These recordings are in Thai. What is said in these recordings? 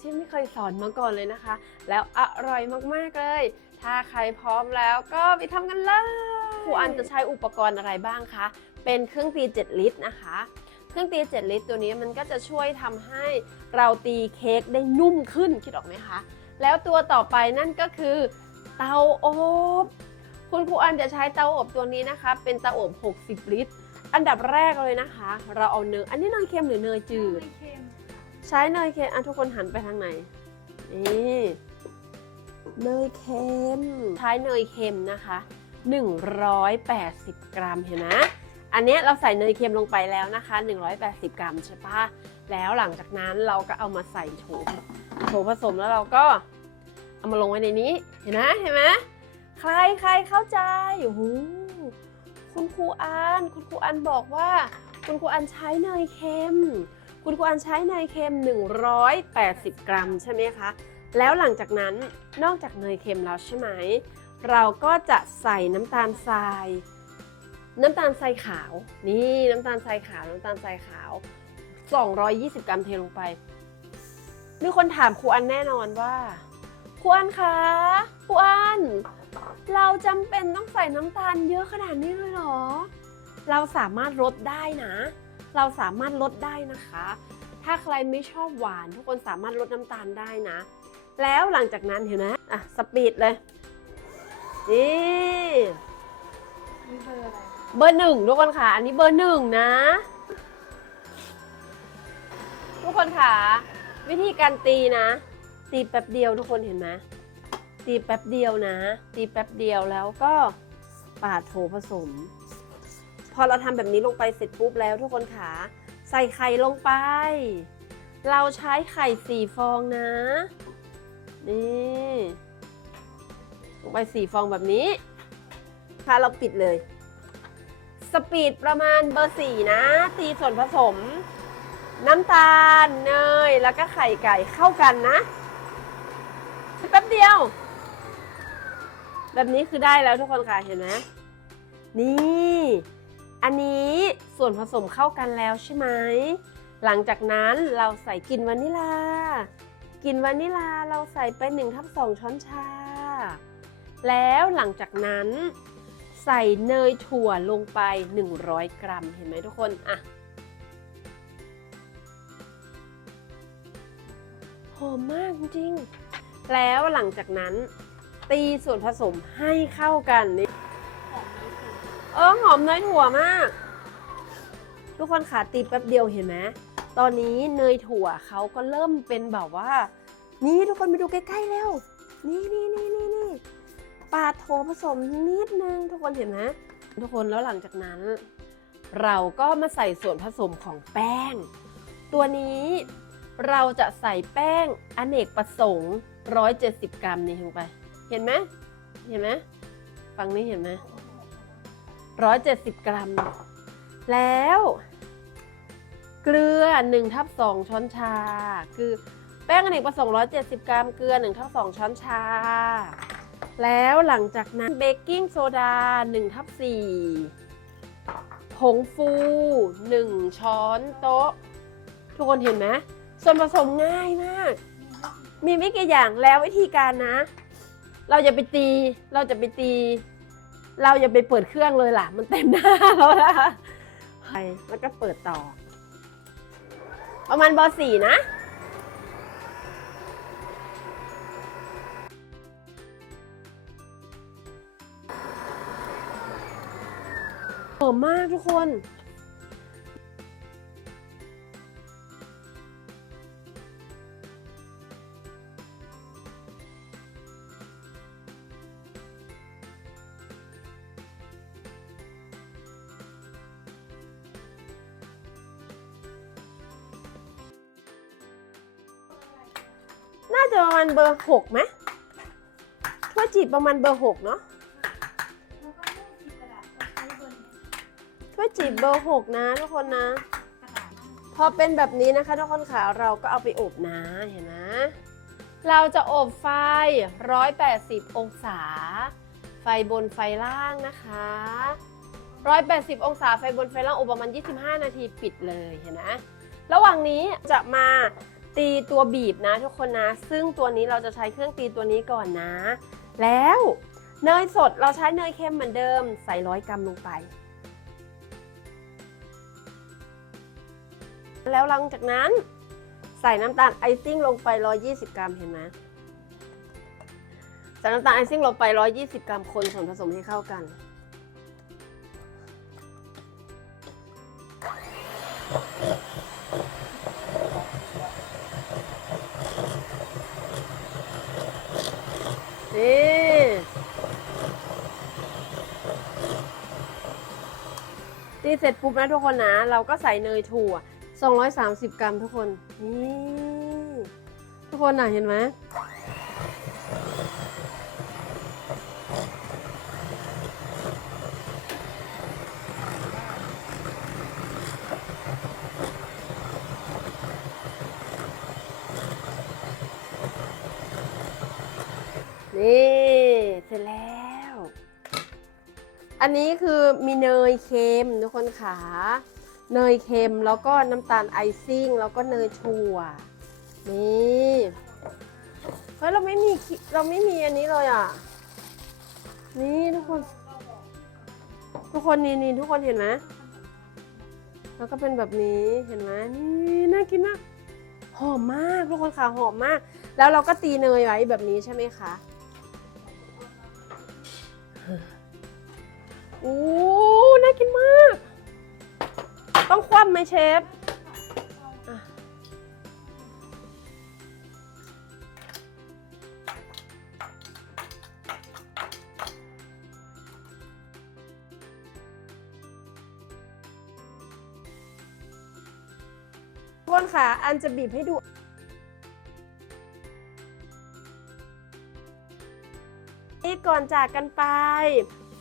ที่ไม่เคยสอนมาก่อนเลยนะคะ แล้วอร่อยมากๆเลย ถ้าใครพร้อมแล้วก็ไปทำกันเลยครูอันจะใช้อุปกรณ์อะไรบ้างคะ เป็นเครื่องตี 7 ลิตรนะคะ เครื่องตี 7 ลิตรตัวนี้มันก็จะช่วยทำให้เราตีเค้กได้นุ่มขึ้นคิดออกไหมคะ แล้วตัวต่อไปนั่นก็คือเตาอบคุณครูอันจะใช้เตาอบตัวนี้นะคะ เป็นเตาอบ 60 ลิตร อันดับแรกเลยนะคะ เราเอาเนย อันนี้เนยเค็มหรือเนยจืดเค็ ใช้เนยเค็มอะทุกคนหันไปทางไหนนี่เนยเค็มใช้เนยเค็มนะคะ 180 กรัมเห็นไหมอันเนี้ยเราใส่เนยเค็มลงไปแล้วนะคะ 180 กรัมใช่ปะแล้วหลังจากนั้นเราก็เอามาใส่โถโถผสมแล้วเราก็เอามาลงไว้ในนี้ เห็นไหมเห็นไหมใครใครเข้าใจโอ้โหคุณครูอันคุณครูอันบอกว่า คุณครูอันใช้เนยเค็ม คุณครูอันใช้เนยเค็ม 180 กรัมใช่ไหมคะ แล้วหลังจากนั้นนอกจากเนยเค็มแล้วใช่ไหม เราก็จะใส่น้ำตาลทราย น้ำตาลทรายขาว นี่น้ำตาลทรายขาวน้ำตาลทรายขาว 220 กรัมเทลงไป มีคนถามครูอันแน่นอนว่าครูอันคะครูอัน เราจำเป็นต้องใส่น้ำตาลเยอะขนาดนี้เลยเหรอ เราสามารถลดได้นะ เราสามารถลดได้นะคะ ถ้าใครไม่ชอบหวาน ทุกคนสามารถลดน้ำตาลได้นะ แล้วหลังจากนั้นเห็นไหมอะสปีดเลยนี่มีเบอร์อะไรเบอร์หนึ่งทุกคนค่ะ อันนี้เบอร์หนึ่งนะ ทุกคนค่ะ วิธีการตีนะ ตีแป๊บเดียวทุกคนเห็นไหมตีแป๊บเดียวนะ ตีแป๊บเดียวแล้วก็ปาดโถผสม อเราทำแบบนี้ลงไปเสร็จปุ๊บแล้วทุกคนค่ะใส่ไข่ลงไป เราใช้ไข่สี่ฟองนะ นี่ลงไปสี่ฟองแบบนี้ ค่ะเราปิดเลย สปีดประมาณเบอร์สี่นะ ตีส่วนผสม น้ำตาลเนยแล้วก็ไข่ไก่เข้ากันนะแป๊บเดียว แบบนี้คือได้แล้วทุกคนค่ะเห็นไหมนี่ อันนี้ส่วนผสมเข้ากันแล้วใช่ไหม หลังจากนั้นเราใส่กลิ่นวานิลากลิ่นวานิลาเราใส่ไป1ทับ2ช้อนชา แล้วหลังจากนั้นใส่เนยถั่วลงไป 100 กรัม เห็นไหมทุกคนอะหอมมากจริง แล้วหลังจากนั้นตีส่วนผสมให้เข้ากันนี่ เออหอมเนยถั่วมาก ทุกคนขาตีแป๊บเดียวเห็นไหมตอนนี้เนยถั่วเขาก็เริ่มเป็นแบบว่า นี่ทุกคนไปดูใกล้ๆเร็วนี่นี่นี่นี่นี่ปาโถผสมนิดนึงทุกคนเห็นไหมทุกคนแล้วหลังจากนั้น เราก็มาใส่ส่วนผสมของแป้ง ตัวนี้เราจะใส่แป้งอเนกประสงค์ 170 กรัมนี่ลงไป เห็นไหมเห็นไหมฟังนี้เห็นไหม 170 กรัม แล้ว เกลือ1ทับ2ช้อนชา คือแป้งอเนกประสงค์170 กรัม เกลือ1ทับ2ช้อนชา แล้วหลังจากนั้นเบกกิ้งโซดา1ทับ4ผงฟู 1 ช้อนโต๊ะ ทุกคนเห็นไหมส่วนผสมง่ายมาก มีไม่กี่อย่างแล้ววิธีการนะ เราจะไปตี เราจะไปตี เราอย่าไปเปิดเครื่องเลยล่ะ มันเต็มหน้าแล้วนะไปแล้วก็เปิดต่อ ประมาณเบอร์สี่นะหอมมากทุกคน จะประมาณเบอร์หกไหมถ้วยจีบประมาณเบอร์หกเนาะถ้วยจีบเบอร์หกนะทุกคนนะ พอเป็นแบบนี้นะคะทุกคนค่ะเราก็เอาไปอบนะเห็นไหมเราจะอบไฟ 180 องศา ไฟบนไฟล่างนะคะ 180 องศาไฟบนไฟล่างอบประมาณ 25 นาทีปิดเลยเห็นไหมระหว่างนี้จะมา ตีตัวบีบนะทุกคนนะ ซึ่งตัวนี้เราจะใช้เครื่องตีตัวนี้ก่อนนะ แล้วเนยสดเราใช้เนยเค็มเหมือนเดิม ใส่ร้อยกรัมลงไป แล้วหลังจากนั้นใส่น้ำตาลไอซิ่งลงไป 120 กรัมเห็นไหมใส่น้ำตาลไอซิ่งลงไป 120 กรัมคนส่วนผสมให้เข้ากัน เสร็จปุ๊บนะทุกคนนะ เราก็ใส่เนยถั่ว 230 กรัมทุกคน นี่ ทุกคนน่ะเห็นไหม อันนี้คือมีเนยเค็มทุกคนขาเนยเค็มแล้วก็น้ำตาลไอซิ่งแล้วก็เนยถั่วนี่เฮ้ยเราไม่มีเราไม่มีอันนี้เลยอะ นี่ทุกคน ทุกคนนี่นี่ทุกคนเห็นไหมแล้วก็เป็นแบบนี้เห็นไหมนี่น่ากินมากหอมมากทุกคนค่ะหอมมาก แล้วเราก็ตีเนยไว้แบบนี้ใช่ไหมคะ โอ้น่ากินมาก ต้องคว่ำไหมเชฟทุกคนค่ะ อันจะบีบให้ดูนี่ก่อนจากกันไป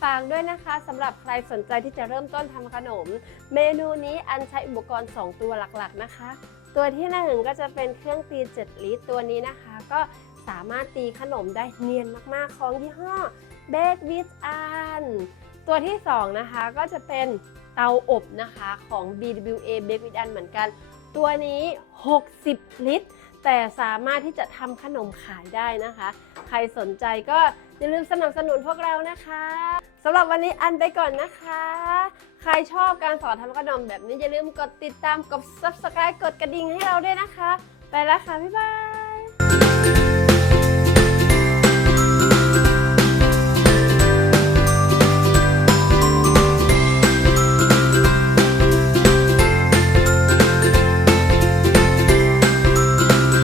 ฝากด้วยนะคะสำหรับใครสนใจที่จะเริ่มต้นทำขนม เมนูนี้อันใช้อุปกรณ์ 2 ตัวหลักๆนะคะ ตัวที่หนึ่งก็จะเป็นเครื่องตี 7 ลิตรตัวนี้นะคะ ก็สามารถตีขนมได้เนียนมากๆ ของยี่ห้อ Bake with An ตัวที่ 2 นะคะก็จะเป็นเตาอบนะคะของ BWA Bake with An เหมือนกัน ตัวนี้ 60 ลิตร แต่สามารถที่จะทำขนมขายได้นะคะ ใครสนใจก็อย่าลืมสนับสนุนพวกเรานะคะ สำหรับวันนี้อันไปก่อนนะคะ ใครชอบการสอนทำขนมแบบนี้อย่าลืมกดติดตาม กด subscribe กดกระดิ่งให้เราด้วยนะคะ ไปแล้วค่ะ บ๊ายบาย